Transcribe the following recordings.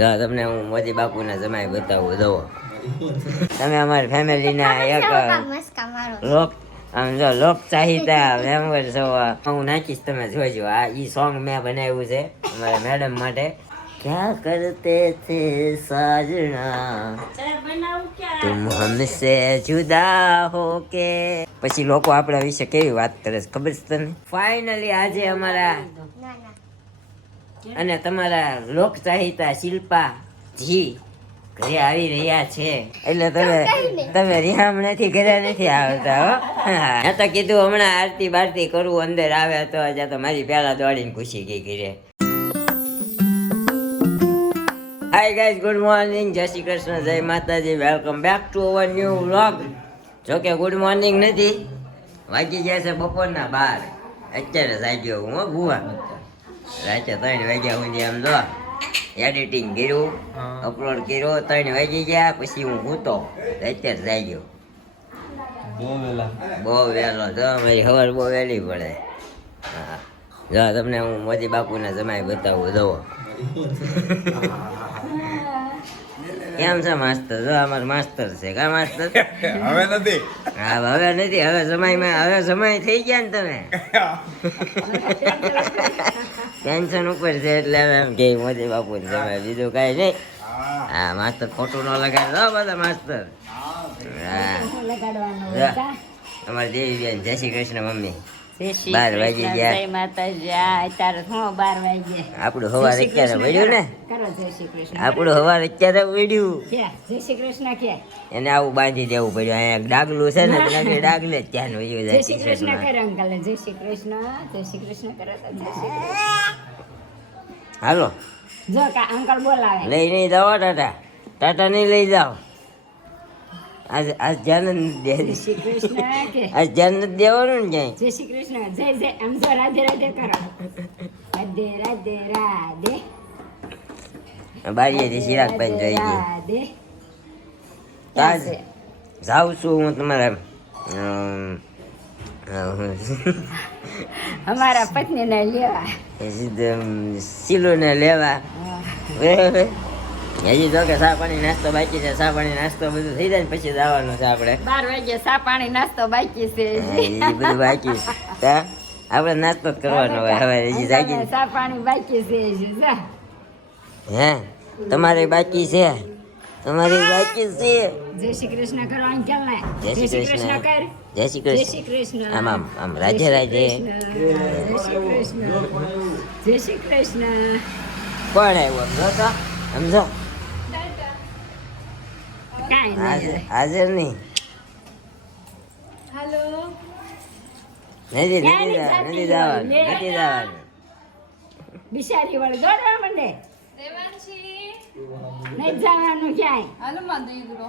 તમને હું મોદી બાપુના જમાઈ બતાવું જોવો તમે અમારી ફેમિલીના એક લોક આમ જો લોક ચાહિતા મેમ્બર છો હું નાખીશ તમે જોજો આ ઈ સોંગ મેં બનાવ્યું છે અમારા મેડમ માટે ક્યાં કરતે થે સાજણા તુમ હમસે જુદા હો કે પછી લોકો આપણા વિશે કેવી વાત કરે છે ખબર છે તને ફાઇનલી આજે અમારા અને તમારા લોક ચાહિતા શિલ્પા જી ઘરે આવી રહ્યા છે એટલે તમે રિહામ નથી ઘરે નથી આવતા હો મેં તો કીધું હમણાં આરતી બારતી કરવું અંદર આવે તો તો મારી પહેલા દોડીને ઘૂસી ગઈ ઘરે હાય ગાઈઝ ગુડ મોર્નિંગ જય શ્રી કૃષ્ણ જય માતાજી welcome back to our new vlog જોકે ગુડ મોર્નિંગ નથી વાગી ગયા છે બપોરના 12 અત્યારે જાગ્યો હું ભૂવા રાતે 3 વાગ્યા સુધી આમ જો એડિટિંગ કર્યું અપલોડ કર્યો 3 વાગી ગયા પછી હું સૂતો અત્યારે જાગ્યો બહુ વહેલો જો મારી ખબર બહુ વહેલી પડે હા જો તમને હું મોદી બાપુના જમાઈ બતાવું જોવો કેમ છે માસ્તર જો અમાર માસ્તર છે કા માસ્તર હવે નથી હા હવે નથી હવે સમય થઈ ગયા ને તમે ટેન્શન ઉપર છે એટલે હવે એમ કે મોદી બાપુ જમાય બીજું કઈ નહીં હા માસ્તર ખોટું ન લગાડે બધા માસ્તર હા તમારી દેવી બેન જય શ્રી કૃષ્ણ મમ્મી 12 વાગી ગયા આપણું હવાર અત્યારે પડ્યું ને આપણું હવાર અત્યારે પડ્યું એને આવું બાંધી દેવું પડ્યું અહીંયા ડાગલું છે ને ડાગલે જ ત્યાં વયું જાય શ્રી કૃષ્ણ હાલો લઈ નહીં જાઓ ટાટા નહીં લઈ જાઓ આજ ધ્યાન દે આજ ધ્યાન નથી દેવાનું ને ક્યાંય જય શ્રી કૃષ્ણ જય જય આમ તો રાધે રાધે કરો રાધે રાધે રાધે બારીએથી ચિરાગભાઈ જોઈ ગઈ આજ જાઉં છું હું તમારા અમારા પત્નીને લેવા સિલોને લેવા બરાબર હજી તો કે ચા પાણી નાસ્તો બાકી છે ચા પાણી નાસ્તો બધું થઈ જાય ને પછી જવાનું છે આપણે 12 વાગે ચા પાણી નાસ્તો બાકી છે એ બધું બાકી છે આપણે નાસ્તો જ કરવાનો હોય હવે હજી જાગી ચા પાણી બાકી છે હે તમારે બાકી છે તમારી બાકી છે જય શ્રી કૃષ્ણ કરો અંકલ ને જય શ્રી કૃષ્ણ કર જય શ્રી જય શ્રી કૃષ્ણ કૃષ્ણ આમ રાધે રાધે જય શ્રી કૃષ્ણ જય શ્રી કૃષ્ણ કોણ આવ્યો સમજો સમજો કાઈ નહીં હાજર નહીં હેલો નથી જવાનું બિચારી વળ દોડવા માંડે નહીં જવાનું ક્યાંય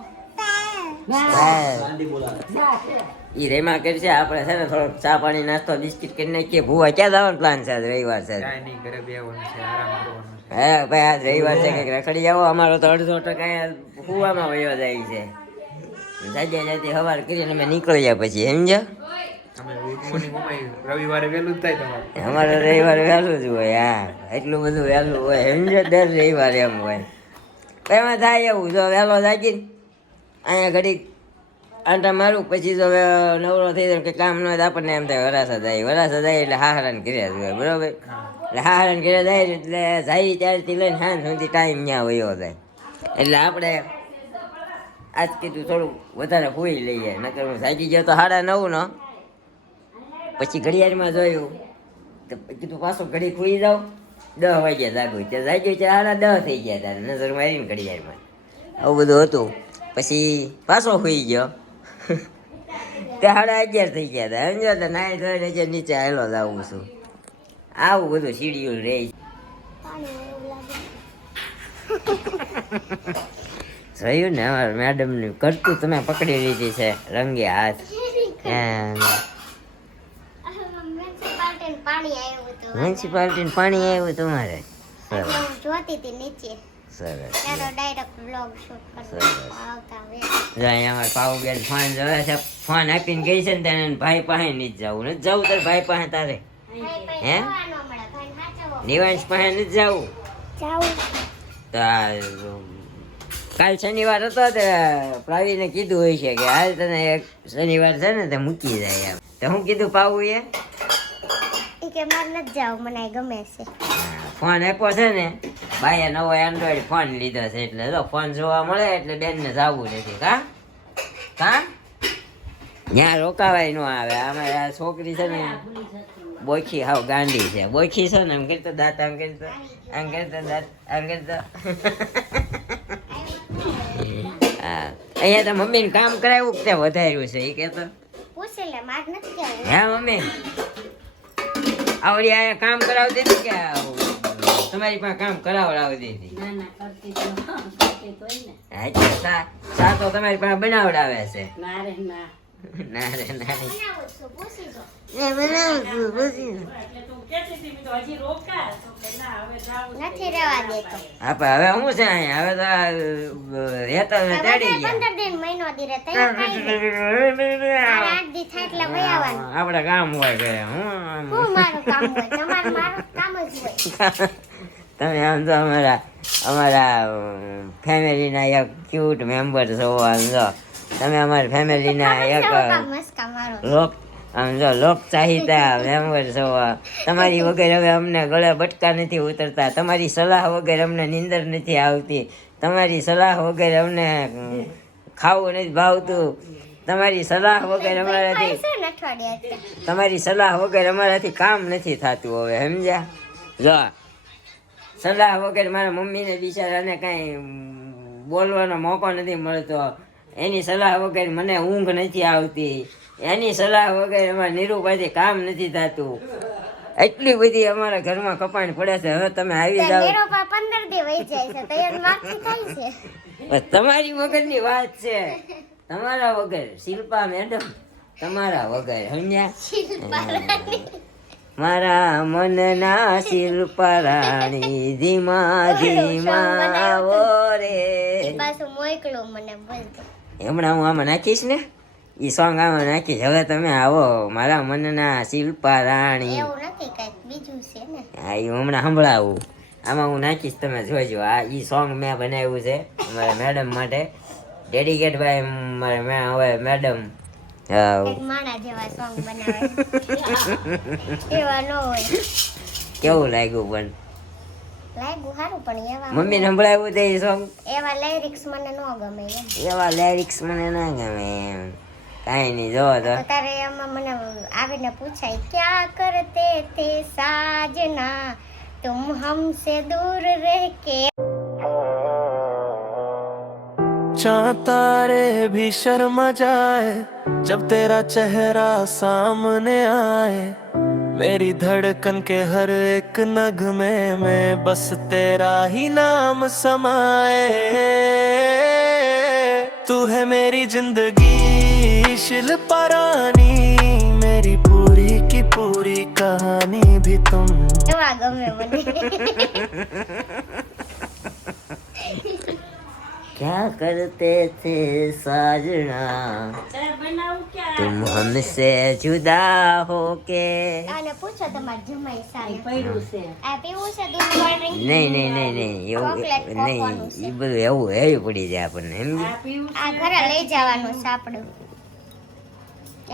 ઈ રેમા કરશે આપણે છે ને થોડોક ચા પાણી નાસ્તો બિસ્કિટ કરી નાખીએ ભૂવા ક્યાં જવાનો પ્લાન છે આજ રવિવાર છે હા ભાઈ આજ રવિવાર છે કંઈક રખડી જાવ અમારો તો 50% ભૂવામાં વયો જાય છે જાજે જાતે સવાર કરીને અમે નીકળી જાય પછી સમજ્યા રવિવારે વહેલું જ થાય તમારે અમારે રવિવારે વહેલું જ હોય હા એટલું બધું વહેલું હોય સમજો દર રવિવારે એમ હોય એમાં થાય એવું જો વહેલો જાગીને અહીંયા ઘડીક આંટા મારું પછી જો નવરો થઈ જાય કે કામ ન હોય તો આપણને એમ થાય વરાસા જાય એટલે હાહરાને ઘરે જ હોય બરોબર એટલે હાહરાને ઘરે જાય એટલે જાય ત્યારથી લઈને સાંજ સુધી ટાઈમ ત્યાં વયો જાય એટલે આપણે આજ કીધું થોડું વધારે હોઈ લઈએ નકર હું જાગી ગયો તો 9:30 પછી ઘડિયાળમાં જોયું તો કીધું પાછો ઘડી ખુઈ જાઉં 10 વાગ્યા જાગું ત્યાં જાગ્યું ત્યાં 10:30 થઈ ગયા તારે નજર મારીને ઘડિયાળમાં આવું બધું હતું પછી પાછો ખુઈ ગયો ત્યાં 11:30 થઈ ગયા હતા સમજો તો નાઈ ધોઈને નીચે હાલો જ આવું છું આવું બધું શિડ્યુલ રહે જોયું ને અમારા મેડમનું કરતું તમે પકડી લીધી છે રંગે હાથ મ્યુનિસિપાલિટી પાણી આવ્યું તમારે સરસ અમારે પાઉબેન ફોન જોવે છે ફોન આપીને ગઈ છે ને તેને ભાઈ પાસે નથી જવું નથી જવું તારે ભાઈ પાસે તારે હે નિવાંશ પાસે નથી જવું તો કાલ શનિવાર હતો તે પ્રાવીને કીધું હોય છે કે હાલ તને એક શનિવાર છે ને તે મૂકી જાય એમ તો હું કીધું પાવું એ કે મારે નથી જાવ મને ગમે છે ફોન આપ્યો છે ને ભાઈએ નવો એન્ડ્રોઈડ ફોન લીધો છે એટલે જો ફોન જોવા મળે એટલે બેનને જવું નથી કા ત્યાં રોકાવાય નો આવે આમાં આ છોકરી છે ને બોખી હાવ ગાંડી છે બોખી છે ને આમ કરતો દાંત આમ કરતો દાંત આમ કરતો હા અહીંયા તો મમ્મીને કામ કરાવ્યું કે તે વધાર્યું છે એ કહેતો પૂછી લે માર નથી કહેવાય હે મમ્મી આવડી અહીંયા કામ કરાવતી હતી કે તમારી પાસે કામ કરાવડાવતી હતી સા તો તમારી પાસે બનાવડાવે છે ના રે ના બનાવું છું પૂછી જો નથી રહેવા દેતો હા પણ હવે શું છે અહીંયા હવે તો રહેતા તેડી ગયા 15 દિન મહિનો દી રે તઈ કાઈ 8 દી થાય એટલે વઈ આવવાનું આપણે કામ હોય ઘરે હું મારું કામ હોય તમારું મારું કામ જ હોય તમે આમ તો અમારા ફેમિલીના એક ક્યુટ મેમ્બર છો આમ જો તમે અમારા ફેમિલીના એક મસ્કા મારો લોક ચાહિતા મેમ્બર છો તમારી વગર હવે અમને ગળે બટકા નથી ઉતરતા તમારી સલાહ વગર અમને નીંદર નથી આવતી તમારી સલાહ વગર અમને ખાવું નથી ભાવતું તમારી સલાહ વગર અમારાથી તમારી સલાહ વગર અમારાથી કામ નથી થતું હવે સમજ્યા જો સલાહ વગર મારા મમ્મીને બિચારાને કાંઈ બોલવાનો મોકો નથી મળતો એની સલાહ વગર મને ઊંઘ નથી આવતી એની સલાહ વગર અમારા નીરુભાઈથી કામ નથી થતું એટલી બધી અમારા ઘરમાં કપાણ પડે છે હવે તમે આવી જાઓ 15 દી વઈ જાય છે તૈયાર માથું થાય છે બસ તમારી વગરની વાત છે તમારા વગર શિલ્પા મેડમ તમારા વગર સમજ્યા મારા મનના શિલ્પા રાણી ધીમા ધીમા આવો રે પાછું મોકલો મને બોલતો હમણાં હું આમાં નાખીશ ને એ સોંગ આમાં નાખીશ હવે તમે આવો મારા મનના શિલ્પા રાણી એવું નથી કઈક બીજું છે ને હા એ હમણાં સંભળાવું આમાં હું નાખીશ તમે જોજો આ એ સોંગ મેં બનાવ્યું છે અમારા મેડમ માટે ડેડિકેટ બાય મારા હવે મેડમ માણા જેવા સોંગ બનાવે એવા ન હોય કેવું લાગ્યું પણ લાગ્યું સારું પણ એવા મમ્મી સંભળાવ્યું તે સોંગ એવા લિરિક્સ મને ન ગમે એવા લિરિક્સ મને ના ગમે એમ કાંઈ નહીં જોવો તો તારે એમાં મને આવીને પૂછાય ક્યાં કરતે થે સાजना तुम हमसे दूर रह के चांद तारे भी शर्मा जाए जब तेरा चेहरा सामने आए मेरी धड़कन के हर एक नग में बस तेरा ही नाम समाए तू है मेरी जिंदगी शिल्पा रानी मेरी पूरी की पूरी कहानी भी तुम એવા ગમે મને क्या करते थे साजना तुम हमसे जुदा होके આને પૂછો તમાર જમાઈ સાને પડ્યું છે આ પીવું છે દૂધ કોલ્ડ ડ્રિંક નહીં એવું નહીં એ બધું એવું હેવી પડી જાય આપણને એમ આ ઘરે લઈ જવાનું સાપડું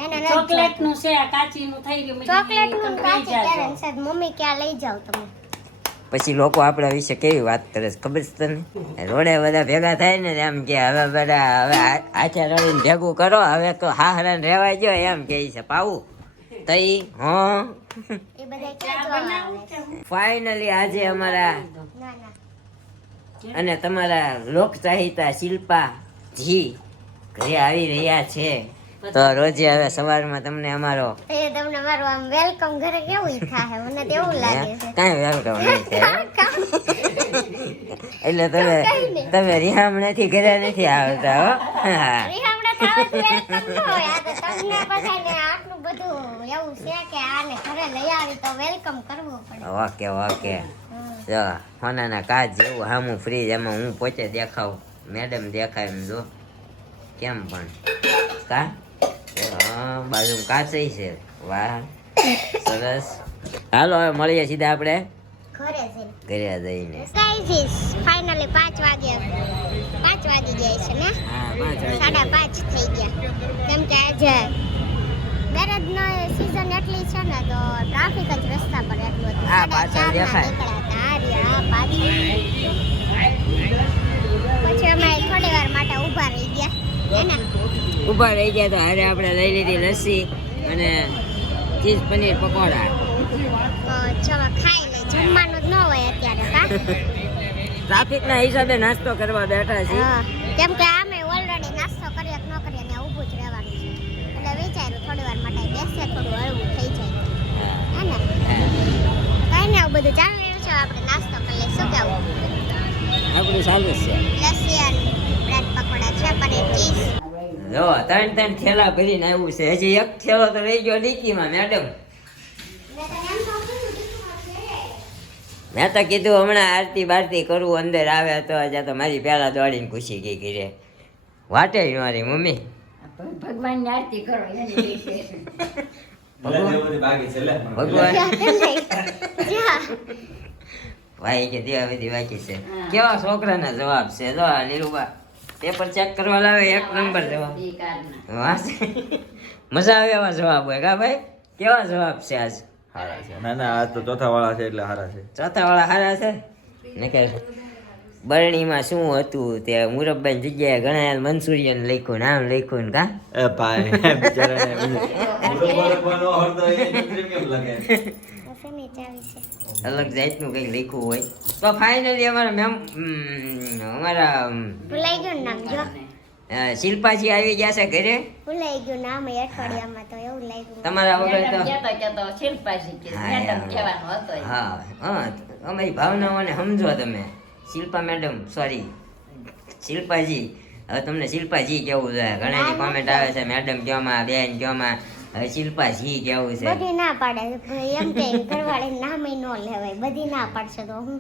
એને ચોકલેટ નું છે આ કાચી નું થઈ ગયું ચોકલેટ નું કાચી કારણ છે મમ્મી ક્યાં લઈ જાવ તમે પછી લોકો આપણા વિશે કેવી વાત કરે છે ખબર છે તને રોડે બધા ભેગા થાય ને એમ કે હવે બધા હવે આખે રડીને ભેગું કરો હવે તો હાહરાને રહેવાય જો એમ કે છે પાવું તઈ એ બધા ક્યાં જોવા આવે છે ફાઇનલી આજે અમારા ના ના અને તમારા લોક ચાહિતા શિલ્પા જી ઘરે આવી રહ્યા છે તો રોજે હવે સવારમાં તમને અમારો એ તમને મારું આમ વેલકમ ઘરે કેવું થાય મને તો એવું લાગે છે કાંઈ વેલકમ નહીં થાય એટલે તમે રિહામણેથી ઘરે નથી આવતા હો હા રીહામડા થાવ તો વેલકમ ન હોય આ તો તમને બધાને આટલું બધું એવું છે કે આને ઘરે લઈ આવી તો વેલકમ કરવું પડે ઓકે જો હોનાના કાચ જેવું હામું ફ્રીજ એમાં હું પોતે દેખાવું મેડમ દેખાય એમ જો કેમ પણ કા હા બાજુ કાચઈ છે વાહ સરસ હાલો હવે મળીએ સીધા આપણે ઘરે જઈને. ઘરે જઈને ગાઈઝ ફાઇનલી 5 વાગી ગયા છે ને. હા 5 5:30 થઈ ગયા. કેમ કે આજે બેરજનો સીઝન એટલી છે ને તો ટ્રાફિક જ રસ્તા પર એટલું હતું. હા, પાછળ 4:30 દેખાય. નીકળ્યા હતા. પાછળ પછી અમે થોડી વાર માટે ઊભા રહી ગયા એને. ઊભા રહી ગયા તો હારે આપણે લઈ લીધી લસ્સી અને ચીઝ પનીર પકોડા. તો ચલો ખાઈ લઈ. જમવાનું જ ન હોય અત્યારે કા. ટ્રાફિકના હિસાબે નાસ્તો કરવા બેઠા છીએ. હા, કેમ કે આમે ઓલરેડી નાસ્તો કરીએ કે ન કરીએ ત્યાં ઊભું જ રહેવાનું છે. એટલે વિચાર્યું થોડી વાર માટે બેસે થોડું હળવું થઈ જાય હે ને. કઈ ને આવું બધું ચાલી રહ્યું છે. આપણે નાસ્તો કરી લઈએ. શું કેવું? આપણું ચાલુ જ છે. લસ્સી અને બ્રેડ પકોડા છે, પનીર ચીઝ. જો 3 થેલા ભરીને આવ્યું છે. હજી એક થેલો તો રહી ગયો ડીકીમાં. મેડમ મેં તો કીધું હમણાં આરતી બારતી કરવું અંદર આવે તો આજે તો મારી પહેલા દોડીને ખુશી ગઈ ઘરે. વાટે મારી મમ્મી ભગવાનની આરતી કરો એની રીતે. ભગવાન ભાઈ કે દેવા વિધિ બાકી છે. કેવા છોકરાના જવાબ છે. જો આ નીરુબા પેપર ચેક કરવા લાવે 1 નંબર જવાબ. ઈ કારના. વાહ, મજા આવે એવા જવાબ હોય કા ભાઈ. કેવા જવાબ છે આજ? હારા છે. ના ના, આ તો ચોથા વાળા છે એટલે હારા છે. ચોથા વાળા હારા છે ને. કે બરણીમાં શું હતું તે મુરબ્બાની જગ્યાએ ઘણા મંચુરિયન લખ્યું, નામ લખ્યું ને કા. એ ભાઈ બિચારાને બરોબરનો હરતો એ કેમ લાગે? ફેમી ચાવી છે. અલગ જાતનું કંઈક લખ્યું હોય તો ફાઇનલી અમારા અમારા ભૂલાઈ ગયું નામ જો. શિલ્પાજી આવી ગયા છે ઘરે. ભૂલાઈ ગયું નામ એ અઠવાડિયામાં તો એવું લાગ્યું. તમારા વગર તો કહેતો શિલ્પાજી કે હા, મેડમ હા. કહેવાનો હતો ઈ. હા હા, અમારી ભાવનાઓને સમજો તમે. Shilpa madam, sorry Shilpaji. હવે તમને શિલ્પાજી કેવું છે. ઘણાની કોમેન્ટ આવે છે મેડમ કયોમાં, બેન કયોમાં. હવે શિલ્પાજી કેવું છે. બધી ના પાડે એમ કે ઘરવાળી નામે ન લેવાય. બધી ના પાડશે તો હું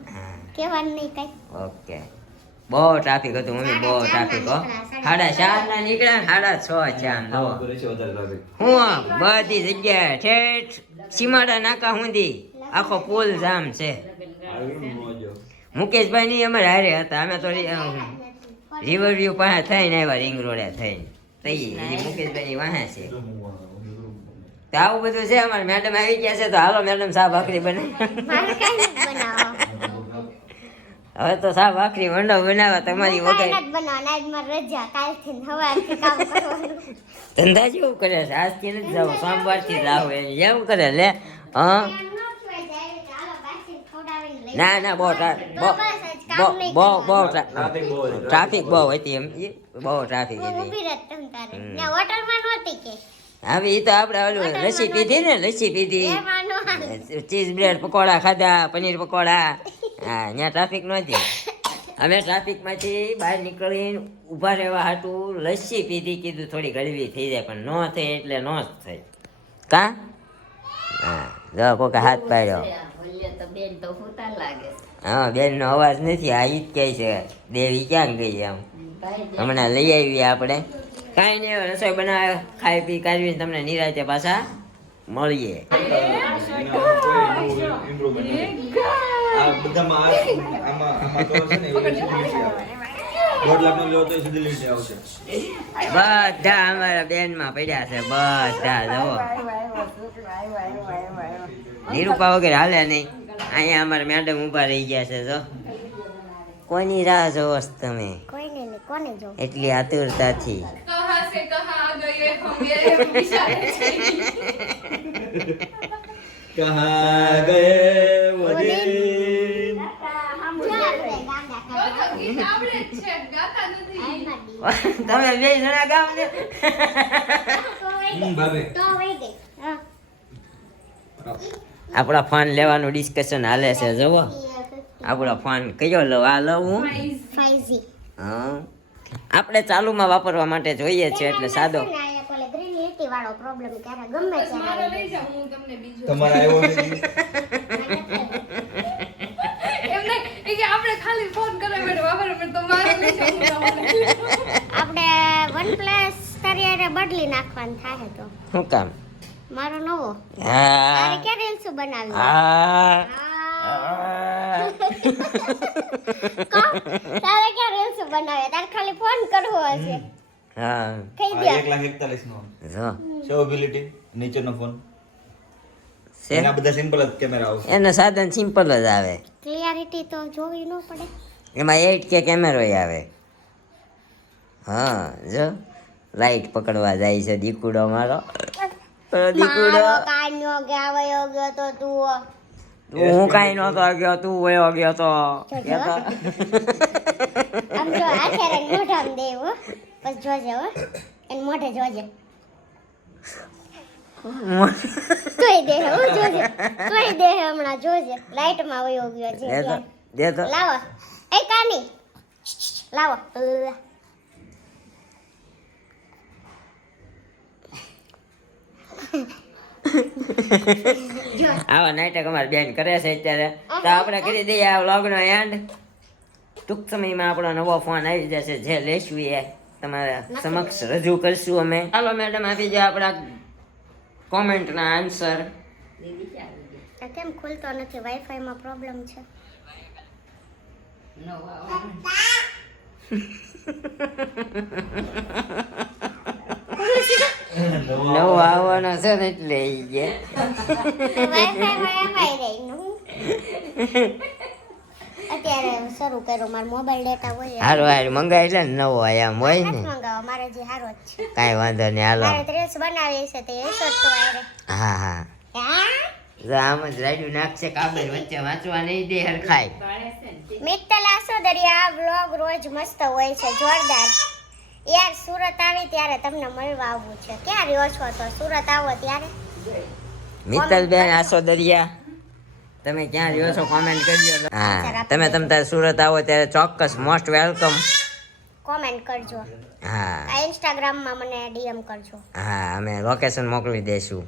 કહેવાનું નહીં કઈ. ઓકે. બહુ ટ્રાફિક હતું મમ્મી, બહુ ટ્રાફિક હો. 4:30 ના નીકળ્યા 6:30 છે આમ જો. હું બધી જગ્યાએ ઠેઠ સીમાડા નાકા સુધી આખો પુલ જામ છે. મુકેશભાઈ ની અમારે હારે હતા. અમે તો રિવર વ્યૂ પાસે થઈને આવ્યા, રિંગ રોડે થઈને. તઈ મુકેશભાઈ ની વાહે છે. તો આવું બધું છે. અમારે મેડમ આવી ગયા છે તો હાલો મેડમ શાહ ભાખરી બને. મારે કઈ નથી બનાવો. હવે તો શાહ ભાખરી મંડો બનાવવા તમારી કાંઈ વગર. નથી બનાવવાનું. આજ મારી રજા. કાલથી સવારથી કામ કરવાનું. ધંધા જેવું કરે છે. આજથી નથી જાવ, સોમવારથી જ આવું એમ જેવું કરે લે. હા એમ ન થવાય જાય એટલે હાલો બાસી ખવડાવીને લઈ ના ના, બહુ બસ આજ કામ નહીં ટ્રાફિક બહુ હતી એમ. બહુ ટ્રાફિક હું હતી. ઊભી રહી તમ તારે. ત્યાં હોટલમાં નહોતી કે હવે એ તો આપણે ઓલું લસ્સી પીધી ને, લસ્સી પીધી, એમાં નો હાલે. ચીઝ બ્રેડ પકોડા ખાધા, પનીર પકોડા. હા, ત્યાં ટ્રાફિક નહોતી. અમે ટ્રાફિકમાંથી બહાર નીકળીને ઊભા રહેવા હાટું લસ્સી પીધી. કીધું થોડી ગળવી થઈ જાય, પણ ન થઈ એટલે ન જ થઈ કા. હા, જો કોકે હાથ પાડ્યો. બોલ્યો તો બેન તો હુતા લાગે. હા, બેનનો અવાજ નથી. આ ઈ જ કહે છે દેવી ક્યાં ગઈ એમ. ભાઈ હમણાં લઈ આવીએ આપણે. કાંઈ નહીં, હવે રસોઈ બનાવે ખાઈ પી કાઢવીને તમને નિરાંતે પાછા મળીએ. આ બધામાં આમાં તો છે ને એવું સીધી આવે. 1.5 લાખનો લેવો તો સીધી લીટી આવશે. બધા અમારા બેનમાં પડ્યા છે બધા. જુઓ નિરૂપા વગેરે હાલે નહીં. અહીંયા અમારા મેડમ ઊભા રહી ગયા છે. જો કોની રાહ જોવો છો તમે કોઈને નહીં. કોને જો એટલી આતુરતાથી? કહા ગયે વો દિન. તમે 2 જણા ગામ ને ભાભી તો વહી ગઈ. હા. આપણા ફોન લેવાનું ડિસ્કશન હાલે છે. જુઓ આપણો ફોન કયો લઉં? આ લઉં હું? 5G. હા, આપણે ચાલુમાં વાપરવા માટે જોઈએ છે એટલે સાદો. છે ને આયા પેલે ગ્રીન લીટી વાળો પ્રોબ્લેમ ક્યારે ગમે ત્યારે આવી જાય. તમારે આવ્યો નથી. આપણે OnePlus તારી બદલી નાખવાનું થાય તો શું કામ? મારો નવો હા તારે ક્યારે રીલ્સ બનાવી? હા તારે ક્યાં રીલ્સ બનાવે? તારે ખાલી ફોન કરવો હશે. હા થઈ આ ગયા. 1,41,000 નો જો શોએબિલિટી નીચેનો ફોન છે એના બધા સિમ્પલ જ કેમેરા આવશે. એનું સાધન સિમ્પલ જ આવે, ક્લિયરિટી તો જોવી ન પડે. એમાં 8K કેમેરો આવે. હા જો લાઈટ પકડવા જાય છે દીકુડો મારો. દીકુડો મારો કાન્યો ગયા વયો ગયો તો તું. હું કાંઈ નહોતો ગયો, તું વયો ગયો તો. આમ જો હાથે રહીને મોઢામાં દે હો. પછી જોજે હો. એને મોઢે જોજે. તોય દે હો જોજે. તોય દે હમણાં જોજે. લાઈટમાં વયો ગયો છે. દે તો દે તો લાવો. એ કાની. લાવો. આવા નાટક અમારી બેન કરે છે અત્યારે, તો આપણે કરી દઈએ આ વ્લોગનો એન્ડ. ટૂંક સમયમાં આપણો નવો ફોન આવી જશે, જે લેશું એ તમારા સમક્ષ રજૂ કરશું અમે. ચાલો મેડમ આપી દે આપણા કોમેન્ટના આન્સર. આ કેમ ખુલતો નથી? વાઈફાઈ માં પ્રોબ્લેમ છે. નવો આવવાનો છે ને એટલે ઈ ગયા. વાઈફાઈ માં એમાંય રહી. અત્યારે શરૂ કર્યો. મારો મોબાઈલ ડેટા હોય. હારું હારું મંગાવી એટલે ને નવો આમ હોય ને, મંગાવો. મારે જે હારો જ છે. કાંઈ વાંધો નહીં. હાલો મારે રીલ્સ બનાવી છે તે એસો જ તો આરે. હા હા હા. જો આમ જ રાડ્યું નાખશે કાબર, વચ્ચે વાંચવા નહીં દે હરખાય. મિત્તલ આસોદરિયા વ્લોગ રોજ મસ્ત હોય છે, જોરદાર. યાર સુરત આવી ત્યારે તમને મળવા આવવું છે. ક્યાં રહ્યો છો? તો સુરત આવો ત્યારે. મિત્તલબેન આસોદરિયા, તમે ક્યાં રહ્યો છો કોમેન્ટ કરજો. હા તમે તાર સુરત આવો ત્યારે ચોક્કસ મોસ્ટ વેલકમ. કોમેન્ટ કરજો. હા આ ઇન્સ્ટાગ્રામ માં મને ડીએમ કરજો. હા અમે લોકેશન મોકલી દઈશું.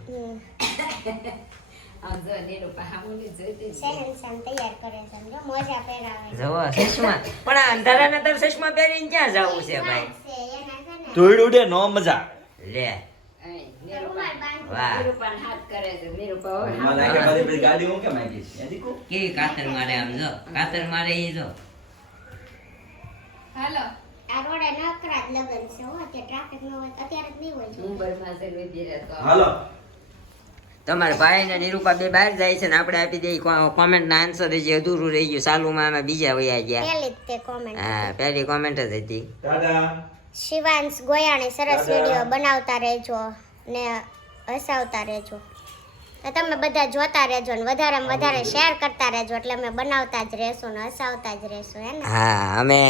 સહેન તૈયાર કરે છે. જો મોજા પહેરાવે છે. જવો ચશ્મા, પણ આ અંધારાના તાર ચશ્મા પહેરીને ક્યાં જવું છે ભાઈ? છે એના છે ને. ધૂળ ઉડે નો મજા. લે રૂમાલ બાંધી. વાહ મને લાગે મારી બધી ગાડી હું કેમ આવી છે યાદી કો કેવી કાતર મારે, આમ જો કાતર મારે ઈ જો. આ રોડે નકરા જ લગન છે હો. કે ટ્રાફિક ન હોય અત્યારે જ નહીં હોય. હાલો તમારા ભાઈ ને નિરૂપા બે બહાર જાય છે ને આપણે આપી દઈએ કોમેન્ટ ના આન્સર. જે અધૂરું રહી ગયું ચાલુમાં અમે બીજા વયા ગયા. પહેલી જ તે કોમેન્ટ. હા પહેલી કોમેન્ટ જ હતી. ટાટા. શિવાંશ ગોયાણી સરસ વિડીયો બનાવતા રહેજો ને હસાવતા રહેજો. તો તમે બધા જોતા રહેજો ને વધારેમાં વધારે શેર કરતા રહેજો, એટલે અમે બનાવતા જ રહેશું ને હસાવતા જ રહેશું. હે ને? હા અમે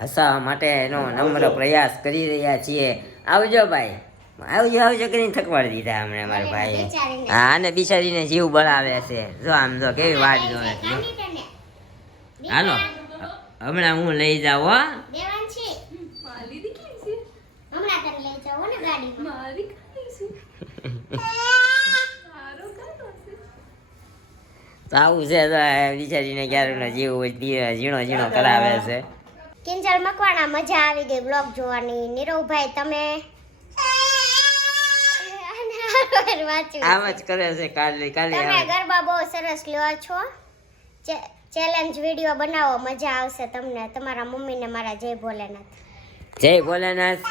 હસાવવા માટેનો નમ્ર પ્રયાસ કરી રહ્યા છીએ. આવજો ભાઈ, આવજો આવજો કરીને થકવાડી દીધા હમણાં મારા ભાઈ. હા અને બિચારીને જીવ બળાવે છે. જો આમ જો કેવી વાત જોવે છે. કાની તને હાલો હમણાં હું લઈ જાઉં હો. દેવાંશી હમણાં તને લઈ જાઓ ને ગાડીમાં. તો આવું છે તો બિચારીને ક્યારેકનો જીવ ઝીણો ઝીણો કરાવે છે. કિંજલ મકવાણા, મજા આવી ગઈ બ્લોગ જોવાની. નીરવભાઈ તમે આમ જ કરે છે. કાલે તમે ગરબા બહુ સરસ લ્યો છો. ચેલેન્જ વિડીયો બનાવો, મજા આવશે તમને. તમારા મમ્મીને મારા જય ભોલેનાથ. જય ભોલેનાથ.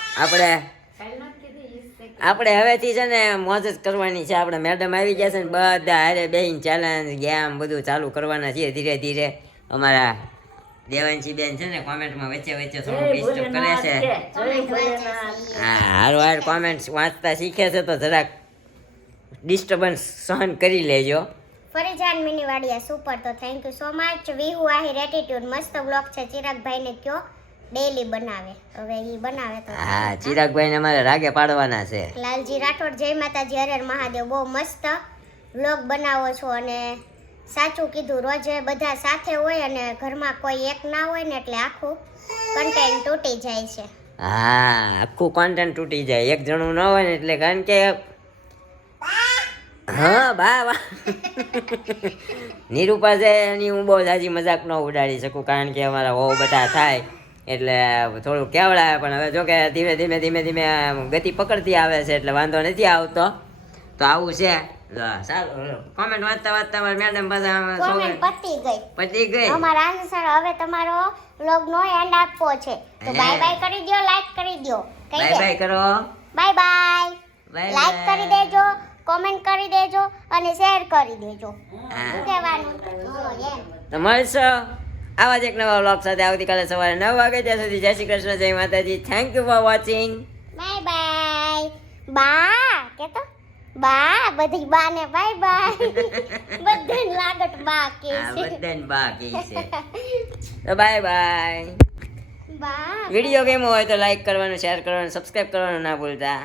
આપણે હવેથી છે ને મોજ જ કરવાની છે. આપણે મેડમ આવી ગયા છે ને બધા હારે બેહીને ચેલેન્જ ગેમ બધું ચાલુ કરવાના છીએ ધીરે ધીરે. અમારા દેવાંશી બેન છે ને કોમેન્ટમાં વચ્ચે વચ્ચે થોડું ડિસ્ટર્બ કરે છે. હા હારું હાર કોમેન્ટ વાંચતા શીખે છે તો જરાક ડિસ્ટર્બન્સ સહન કરી લેજો. ફરીજાન મિનીવાડિયા સુપર. તો thank you so much. Vihu Ahir attitude મસ્ત બ્લોગ છે. ચિરાગભાઈને કયો ડેઈલી બનાવે. હવે ઈ બનાવે તો. હા ચિરાગભાઈને અમારે રાગે પાડવાના છે. લાલજી રાઠોડ, જય માતાજી, હર હર મહાદેવ. બહુ મસ્ત વ્લોગ બનાવો છો અને સાચું કીધું. રોજે બધા સાથે હોય અને ઘરમાં કોઈ એક ના હોય ને એટલે આખું કન્ટેન્ટ તૂટી જાય છે. હા આખું કોન્ટેન્ટ તૂટી જાય. એક જણું ન હોય ને એટલે, કારણ કે હા બા નિરૂપા છે એની હું બહુ જાજી મજાક ન ઉડાડી શકું, કારણ કે અમારા બહુ બધા થાય એટલે થોડું કેવડાવે. પણ હવે જો કે ધીમે ધીમે ગતિ પકડતી આવે છે એટલે વાંધો નથી આવતો. તો આવું છે. સારું કોમેન્ટ વાંચતા વાંચતા મારા મેડમ બધા કોમેન્ટ પતી ગઈ. પતી ગઈ. અમારા આન્સર હવે તમારો વ્લોગ નો એન્ડ આપવો છે તો હે. બાય બાય કરી દો, લાઈક કરી દો. કહી બાય દે બાય કરો. Bye bye. બાય લાઈક કરી દેજો, કોમેન્ટ કરી દેજો અને શેર કરી દેજો. હા. શું કહેવાનું? એમ. તો મળશું આવા જ એક નવા વ્લોગ સાથે આવતીકાલે સવારે 9 વાગે. ત્યાં સુધી જય શ્રી કૃષ્ણ, જય માતાજી. Thank you for watching. Bye bye. બા કેતો બા, બધી બા ને બાય બાય. બધાને લાગટ બા કે હા છે. બધાને બાકી છે. તો બાય બાય. બા વિડીયો ગેમ હોય તો લાઈક કરવાનું, શેર કરવાનું, સબસ્ક્રાઇબ કરવાનું ના ભૂલતા.